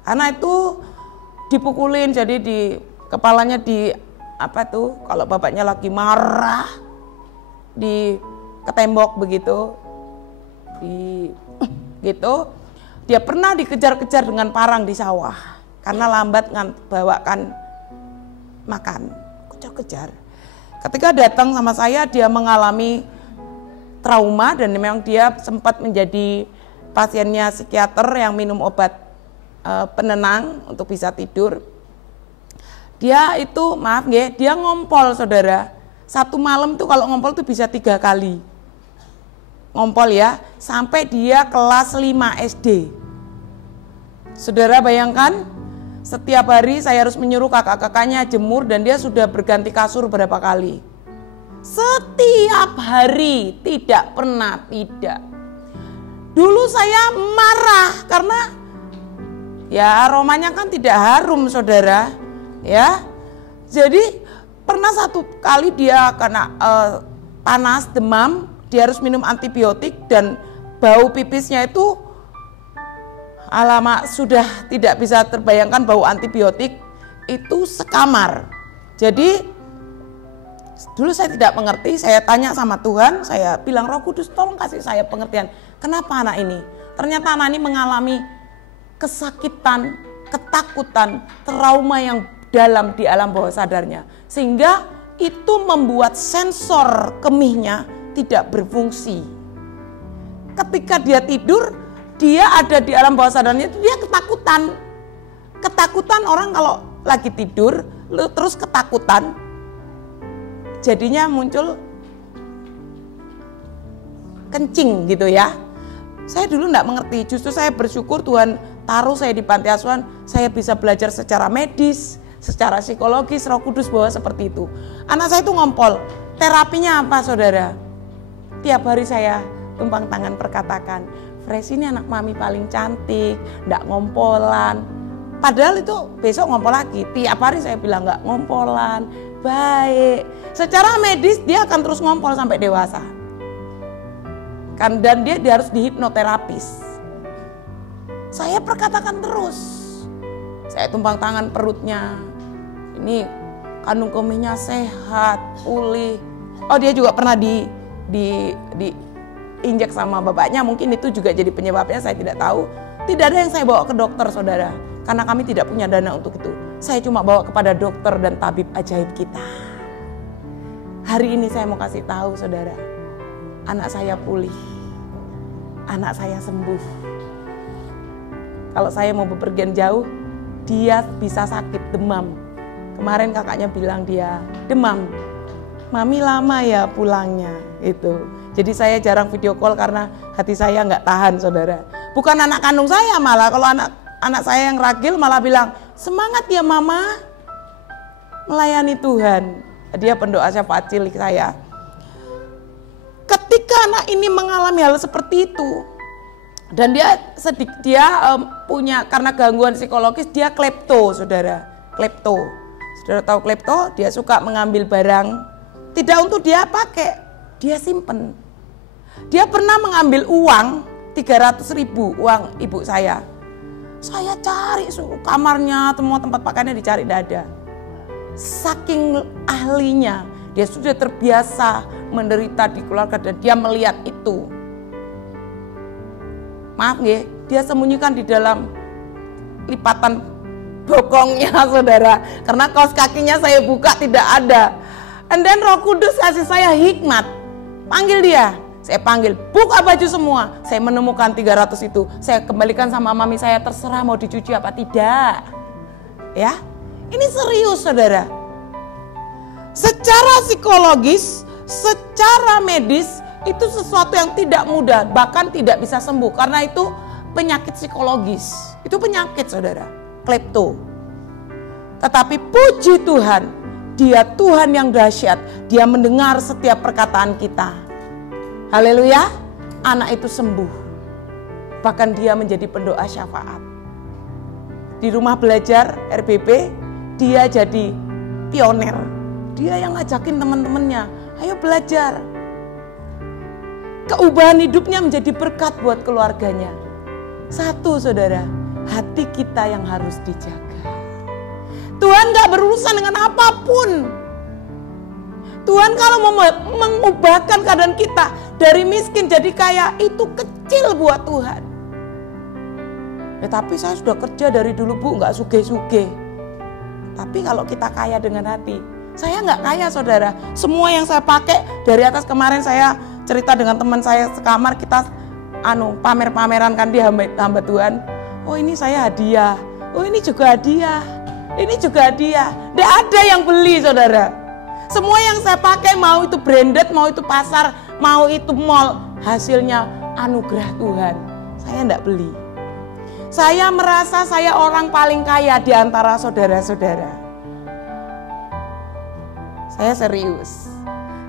Karena itu dipukulin, jadi di kepalanya di kalau bapaknya lagi marah, di ketembok begitu, gitu. Dia pernah dikejar-kejar dengan parang di sawah karena lambat bawakan makan, kejar-kejar. Ketika datang sama saya, dia mengalami trauma dan memang dia sempat menjadi pasiennya psikiater yang minum obat penenang untuk bisa tidur. Dia itu, dia ngompol saudara. Satu malam tuh kalau ngompol tuh bisa 3 kali. Ngompol ya, sampai dia kelas 5 SD. Saudara bayangkan, setiap hari saya harus menyuruh kakak-kakaknya jemur dan dia sudah berganti kasur berapa kali. Setiap hari, tidak pernah tidak. Dulu saya marah karena ya aromanya kan tidak harum saudara. Ya, jadi pernah satu kali dia kena panas, demam, dia harus minum antibiotik dan bau pipisnya itu alamak sudah tidak bisa terbayangkan, bau antibiotik itu sekamar. Jadi dulu saya tidak mengerti, saya tanya sama Tuhan, saya bilang Roh Kudus tolong kasih saya pengertian, kenapa anak ini? Ternyata anak ini mengalami kesakitan ketakutan, trauma yang dalam di alam bawah sadarnya. Sehingga itu membuat sensor kemihnya tidak berfungsi. Ketika dia tidur, dia ada di alam bawah sadarnya itu dia ketakutan. Ketakutan orang kalau lagi tidur, terus ketakutan, jadinya muncul kencing gitu ya. Saya dulu enggak mengerti, justru saya bersyukur Tuhan taruh saya di panti asuhan, saya bisa belajar secara medis, secara psikologis, Roh Kudus bawa seperti itu. Anak saya itu ngompol, terapinya apa saudara? Tiap hari saya tumpang tangan perkatakan, Fresh ini anak mami paling cantik, enggak ngompolan. Padahal itu besok ngompol lagi, tiap hari saya bilang enggak ngompolan, baik. Secara medis dia akan terus ngompol sampai dewasa. Dan dia harus dihipnoterapis. Saya perkatakan terus. Saya tumpang tangan perutnya. Ini kandung kemihnya sehat, pulih. Oh, dia juga pernah diinjek sama bapaknya. Mungkin itu juga jadi penyebabnya, saya tidak tahu. Tidak ada yang saya bawa ke dokter, saudara. Karena kami tidak punya dana untuk itu. Saya cuma bawa kepada dokter dan tabib ajaib kita. Hari ini saya mau kasih tahu, saudara. Anak saya pulih, anak saya sembuh. Kalau saya mau bepergian jauh, dia bisa sakit demam. Kemarin kakaknya bilang dia demam. Mami lama ya pulangnya itu. Jadi saya jarang video call karena hati saya nggak tahan, saudara. Bukan anak kandung saya malah, kalau anak saya yang ragil malah bilang semangat ya mama melayani Tuhan. Dia pendoa syafaat cilik saya. Ketika anak ini mengalami hal seperti itu, dan dia punya, karena gangguan psikologis, dia klepto, saudara. Klepto, saudara tahu klepto? Dia suka mengambil barang tidak untuk dia pakai, dia simpen. Dia pernah mengambil uang 300.000, uang ibu saya. Saya cari kamarnya, semua tempat pakaiannya dicari, tidak ada. Saking ahlinya, dia sudah terbiasa menderita di keluarga dan dia melihat itu. Maaf ya, dia sembunyikan di dalam lipatan bokongnya, saudara. Karena kaos kakinya saya buka tidak ada. And then Roh Kudus kasih saya hikmat. Panggil dia. Saya panggil, buka baju semua. Saya menemukan 300 itu. Saya kembalikan sama mami saya, terserah mau dicuci apa tidak. Ya, ini serius, saudara. Secara psikologis, secara medis, itu sesuatu yang tidak mudah, bahkan tidak bisa sembuh. Karena itu penyakit psikologis. Itu penyakit, saudara. Klepto. Tetapi puji Tuhan, Dia Tuhan yang dahsyat. Dia mendengar setiap perkataan kita. Haleluya, anak itu sembuh. Bahkan dia menjadi pendoa syafaat. Di rumah belajar RBB, dia jadi pioner. Dia yang ngajakin teman-temannya, ayo belajar. Keubahan hidupnya menjadi berkat buat keluarganya. Satu, saudara, hati kita yang harus dijaga. Tuhan gak berurusan dengan apapun. Tuhan kalau mau mengubahkan keadaan kita dari miskin jadi kaya, itu kecil buat Tuhan. Tapi saya sudah kerja dari dulu Bu, gak sugih-sugih. Tapi kalau kita kaya dengan hati, saya gak kaya, saudara. Semua yang saya pakai dari atas, kemarin saya cerita dengan teman saya sekamar, kita pamer-pameran kan di hamba Tuhan. Oh ini saya hadiah, oh ini juga hadiah, ini juga hadiah. Tidak ada yang beli, saudara. Semua yang saya pakai, mau itu branded, mau itu pasar, mau itu mall, hasilnya anugerah Tuhan. Saya tidak beli. Saya merasa saya orang paling kaya di antara saudara-saudara. Saya serius.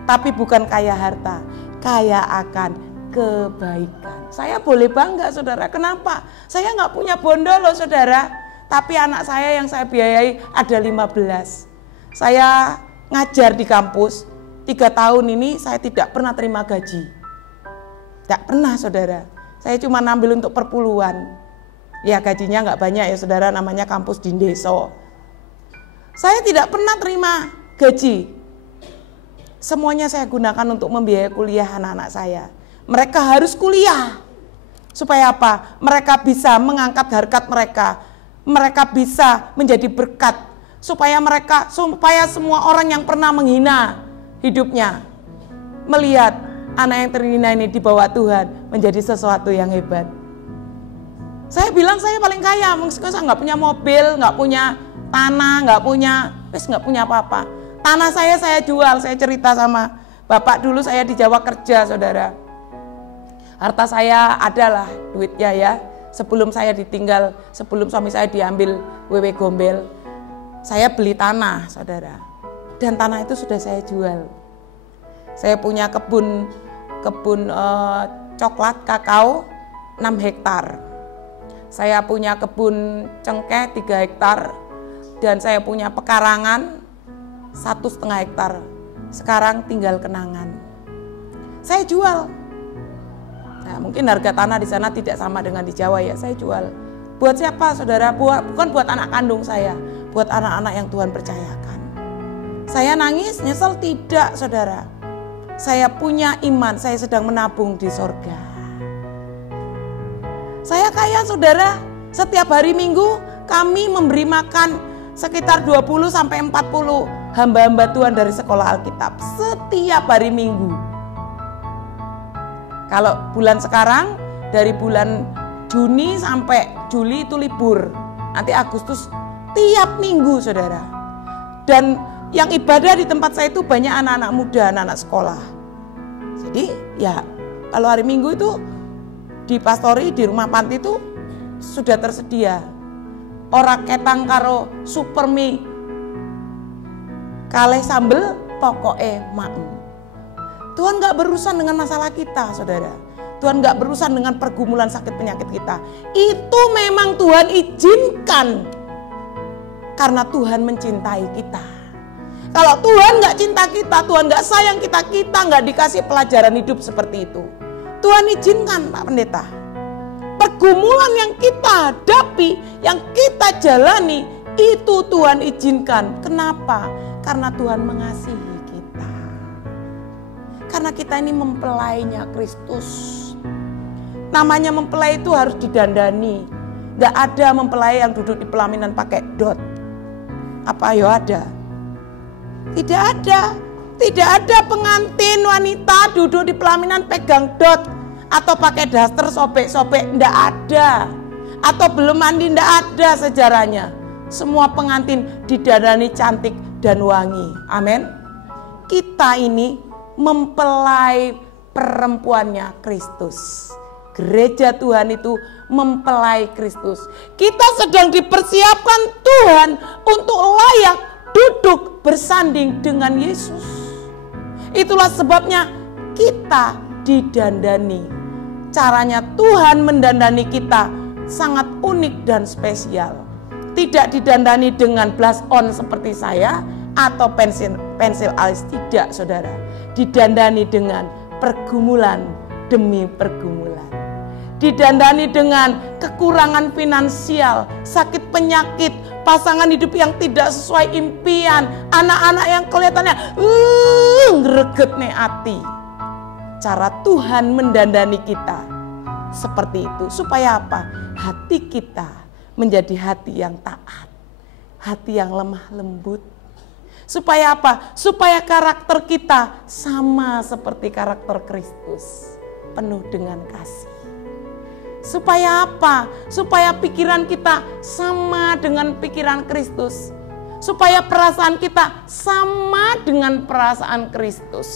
Tapi bukan kaya harta, kaya akan kebaikan. Saya boleh bangga, saudara. Kenapa? Saya nggak punya bondo loh, saudara. Tapi anak saya yang saya biayai ada 15. Saya ngajar di kampus 3 tahun ini, saya tidak pernah terima gaji. Tidak pernah, saudara. Saya cuma ambil untuk perpuluhan. Ya gajinya nggak banyak ya, saudara, namanya kampus di Deso. Saya tidak pernah terima gaji. Semuanya saya gunakan untuk membiayai kuliah anak-anak saya. Mereka harus kuliah. Supaya apa? Mereka bisa mengangkat harkat mereka. mereka bisa menjadi berkat, supaya semua orang yang pernah menghina hidupnya melihat anak yang terhina ini di bawah Tuhan menjadi sesuatu yang hebat. Saya bilang saya paling kaya, meskipun saya nggak punya mobil, nggak punya tanah, nggak punya apa-apa. Tanah saya jual. Saya cerita sama bapak, dulu saya di Jawa kerja, saudara. Harta saya adalah duitnya ya. Sebelum saya ditinggal, sebelum suami saya diambil WW Gombel, saya beli tanah, saudara. Dan tanah itu sudah saya jual. Saya punya kebun coklat kakao 6 hektar. Saya punya kebun cengkeh 3 hektar. Dan saya punya pekarangan 1,5 hektar. Sekarang tinggal kenangan. Saya jual. Nah, mungkin harga tanah di sana tidak sama dengan di Jawa ya. Saya jual. Buat siapa, saudara? Bukan buat anak kandung saya, buat anak-anak yang Tuhan percayakan. Saya nangis, nyesel? Tidak, saudara. Saya punya iman, saya sedang menabung di sorga. Saya kaya, saudara. Setiap hari Minggu kami memberi makan sekitar 20-40 hamba-hamba Tuhan dari sekolah Alkitab. Setiap hari Minggu. Kalau bulan sekarang, dari bulan Juni sampai Juli itu libur. Nanti Agustus tiap minggu, saudara. Dan yang ibadah di tempat saya itu banyak anak-anak muda, anak-anak sekolah. Jadi ya kalau hari Minggu itu di pastori, di rumah panti itu sudah tersedia. Ora ketang karo super mie kalih sambel pokoke maem. Tuhan gak berurusan dengan masalah kita, saudara. Tuhan gak berurusan dengan pergumulan sakit penyakit kita. Itu memang Tuhan izinkan karena Tuhan mencintai kita. Kalau Tuhan gak cinta kita, Tuhan gak sayang kita gak dikasih pelajaran hidup seperti itu. Tuhan izinkan, Pak Pendeta. Pergumulan yang kita hadapi, yang kita jalani, itu Tuhan izinkan. Kenapa? Karena Tuhan mengasihi kita. Karena kita ini mempelainya Kristus. Namanya mempelai itu harus didandani. Gak ada mempelai yang duduk di pelaminan pakai dot. Apa ya ada? Tidak ada. Tidak ada pengantin wanita duduk di pelaminan pegang dot atau pakai daster sobek-sobek. Tidak ada. Atau belum mandi, tidak ada sejarahnya. Semua pengantin didandani cantik dan wangi. Amin. Kita ini mempelai perempuannya Kristus. Gereja Tuhan itu mempelai Kristus. Kita sedang dipersiapkan Tuhan untuk layak duduk bersanding dengan Yesus. Itulah sebabnya kita didandani. Caranya Tuhan mendandani kita sangat unik dan spesial. Tidak didandani dengan blush on seperti saya atau pensil alis, tidak, saudara. Didandani dengan pergumulan demi pergumulan. Didandani dengan kekurangan finansial, sakit penyakit, pasangan hidup yang tidak sesuai impian, anak-anak yang kelihatannya greget nih hati. Cara Tuhan mendandani kita seperti itu. Supaya apa? Hati kita menjadi hati yang taat, hati yang lemah lembut. Supaya apa? Supaya karakter kita sama seperti karakter Kristus, penuh dengan kasih. Supaya apa? Supaya pikiran kita sama dengan pikiran Kristus. Supaya perasaan kita sama dengan perasaan Kristus.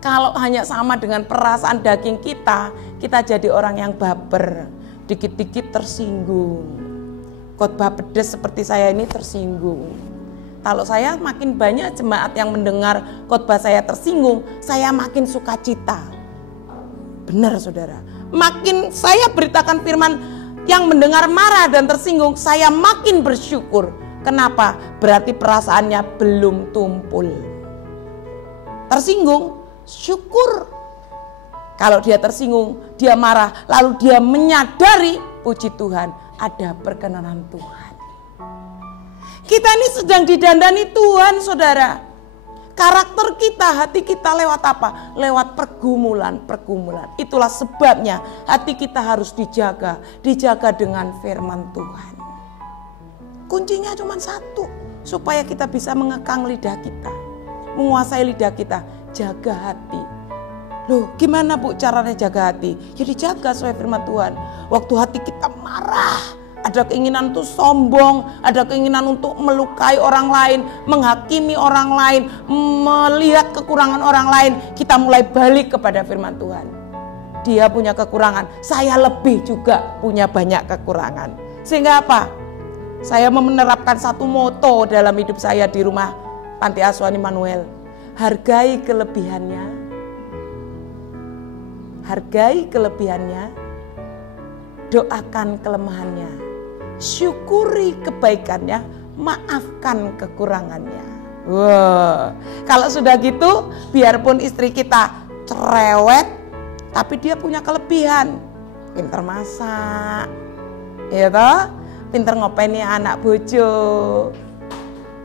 Kalau hanya sama dengan perasaan daging kita, kita jadi orang yang baper, dikit-dikit tersinggung. Khotbah pedes seperti saya ini tersinggung. Kalau saya makin banyak jemaat yang mendengar khotbah saya tersinggung, saya makin sukacita. Benar, saudara. Makin saya beritakan firman yang mendengar marah dan tersinggung, saya makin bersyukur. Kenapa? Berarti perasaannya belum tumpul. Tersinggung, syukur. Kalau dia tersinggung, dia marah, lalu dia menyadari, puji Tuhan, ada perkenanan Tuhan. Kita ini sedang didandani Tuhan, saudara. Karakter kita, hati kita lewat apa? Lewat pergumulan-pergumulan. Itulah sebabnya hati kita harus dijaga dengan firman Tuhan. Kuncinya cuma satu, supaya kita bisa mengekang lidah kita, menguasai lidah kita, jaga hati. Loh, gimana Bu caranya jaga hati? Ya dijaga sesuai firman Tuhan. Waktu hati kita marah, ada keinginan untuk sombong, ada keinginan untuk melukai orang lain, menghakimi orang lain, melihat kekurangan orang lain, kita mulai balik kepada firman Tuhan. Dia punya kekurangan, saya lebih juga punya banyak kekurangan. Sehingga apa? Saya menerapkan satu moto dalam hidup saya di rumah Panti Asuhan Immanuel. Hargai kelebihannya, doakan kelemahannya, syukuri kebaikannya, maafkan kekurangannya. Wow. Kalau sudah gitu, biarpun istri kita cerewet, tapi dia punya kelebihan. Pinter masak, ya toh? Pinter ngopeni anak bojo.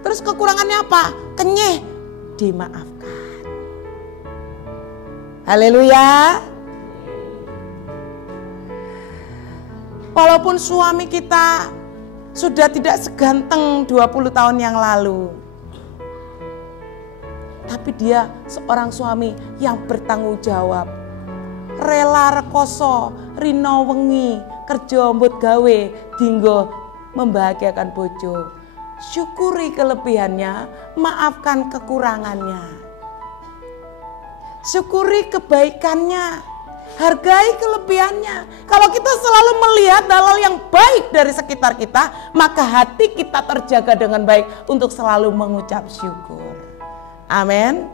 Terus kekurangannya apa? Kenyeh, dimaafkan. Haleluya. Walaupun suami kita sudah tidak seganteng 20 tahun yang lalu, tapi dia seorang suami yang bertanggung jawab. Rela rekoso, rino wengi, kerja mbut gawe, dinggo membahagiakan bojo. Syukuri kelebihannya, maafkan kekurangannya. Syukuri kebaikannya. Hargai kelebihannya. Kalau kita selalu melihat hal yang baik dari sekitar kita, maka hati kita terjaga dengan baik untuk selalu mengucap syukur. Amin.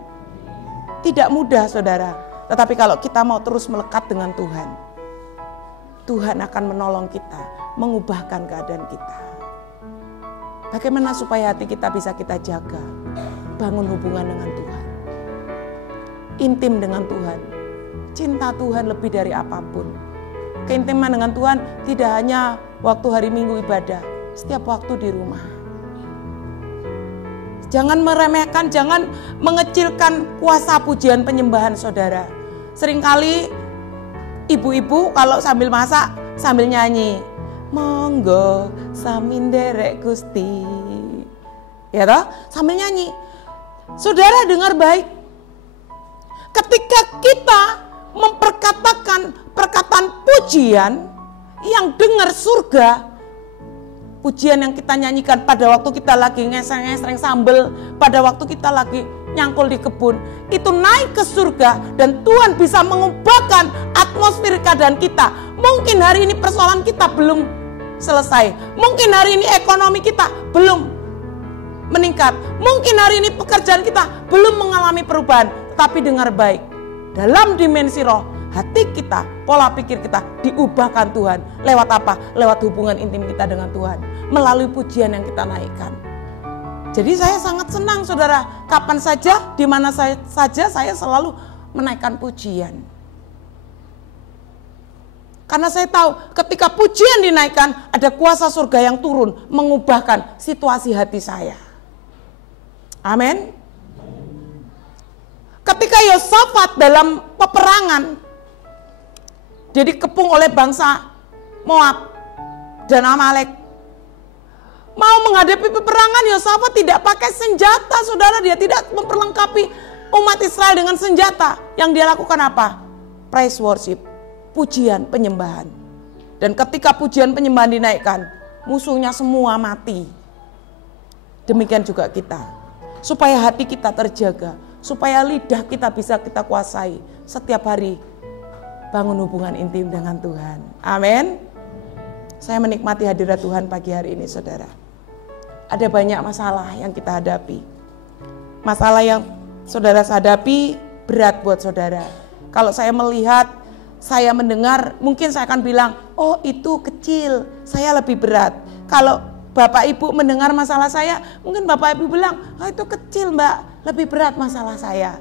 Tidak mudah saudara, tetapi kalau kita mau terus melekat dengan Tuhan, Tuhan akan menolong kita, mengubahkan keadaan kita. Bagaimana supaya hati kita bisa kita jaga? Bangun hubungan dengan Tuhan, intim dengan Tuhan. Cinta Tuhan lebih dari apapun. Keintiman dengan Tuhan tidak hanya waktu hari Minggu ibadah, setiap waktu di rumah. Jangan meremehkan, jangan mengecilkan kuasa pujian penyembahan saudara. Seringkali ibu-ibu kalau sambil masak, sambil nyanyi, monggo saminderek Gusti. Ya toh? Sambil nyanyi. Saudara dengar baik. Ketika kita memperkatakan perkataan pujian yang dengar surga, pujian yang kita nyanyikan pada waktu kita lagi ngeseng-ngeseng sambel, pada waktu kita lagi nyangkul di kebun, itu naik ke surga dan Tuhan bisa mengubahkan atmosfer keadaan kita. Mungkin hari ini persoalan kita belum selesai, mungkin hari ini ekonomi kita belum meningkat, mungkin hari ini pekerjaan kita belum mengalami perubahan, tapi dengar baik, dalam dimensi roh, hati kita, pola pikir kita diubahkan Tuhan. Lewat apa? Lewat hubungan intim kita dengan Tuhan, melalui pujian yang kita naikkan. Jadi saya sangat senang saudara, kapan saja, di mana saja saya selalu menaikkan pujian. Karena saya tahu ketika pujian dinaikkan, ada kuasa surga yang turun, mengubahkan situasi hati saya. Amin. Ketika Yosafat dalam peperangan, dia dikepung oleh bangsa Moab dan Amalek. Mau menghadapi peperangan, Yosafat tidak pakai senjata, saudara. Dia tidak memperlengkapi umat Israel dengan senjata. Yang dia lakukan apa? Praise worship, pujian penyembahan. Dan ketika pujian penyembahan dinaikkan, musuhnya semua mati. Demikian juga kita. Supaya hati kita terjaga, supaya lidah kita bisa kita kuasai setiap hari, bangun hubungan intim dengan Tuhan. Amin. Saya menikmati hadirat Tuhan pagi hari ini saudara. Ada banyak masalah yang kita hadapi. Masalah yang saudara hadapi berat buat saudara. Kalau saya melihat, saya mendengar, mungkin saya akan bilang, oh itu kecil, saya lebih berat. Kalau Bapak Ibu mendengar masalah saya, mungkin Bapak Ibu bilang, oh itu kecil Mbak, lebih berat masalah saya.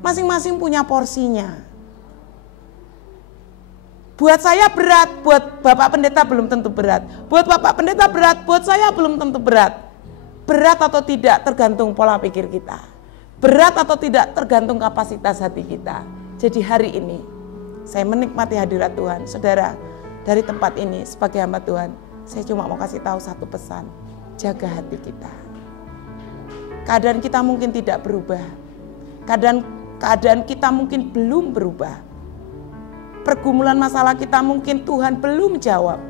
Masing-masing punya porsinya. Buat saya berat, buat Bapak Pendeta belum tentu berat. Buat Bapak Pendeta berat, buat saya belum tentu berat. Berat atau tidak tergantung pola pikir kita. Berat atau tidak tergantung kapasitas hati kita. Jadi hari ini saya menikmati hadirat Tuhan. Saudara, dari tempat ini sebagai hamba Tuhan, saya cuma mau kasih tahu satu pesan. Jaga hati kita. Keadaan kita mungkin tidak berubah. Keadaan kita mungkin belum berubah. Pergumulan masalah kita mungkin Tuhan belum jawab.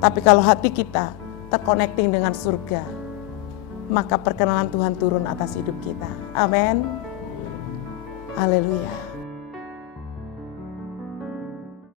Tapi kalau hati kita terconnecting dengan surga, maka perkenanan Tuhan turun atas hidup kita. Amin. Haleluya.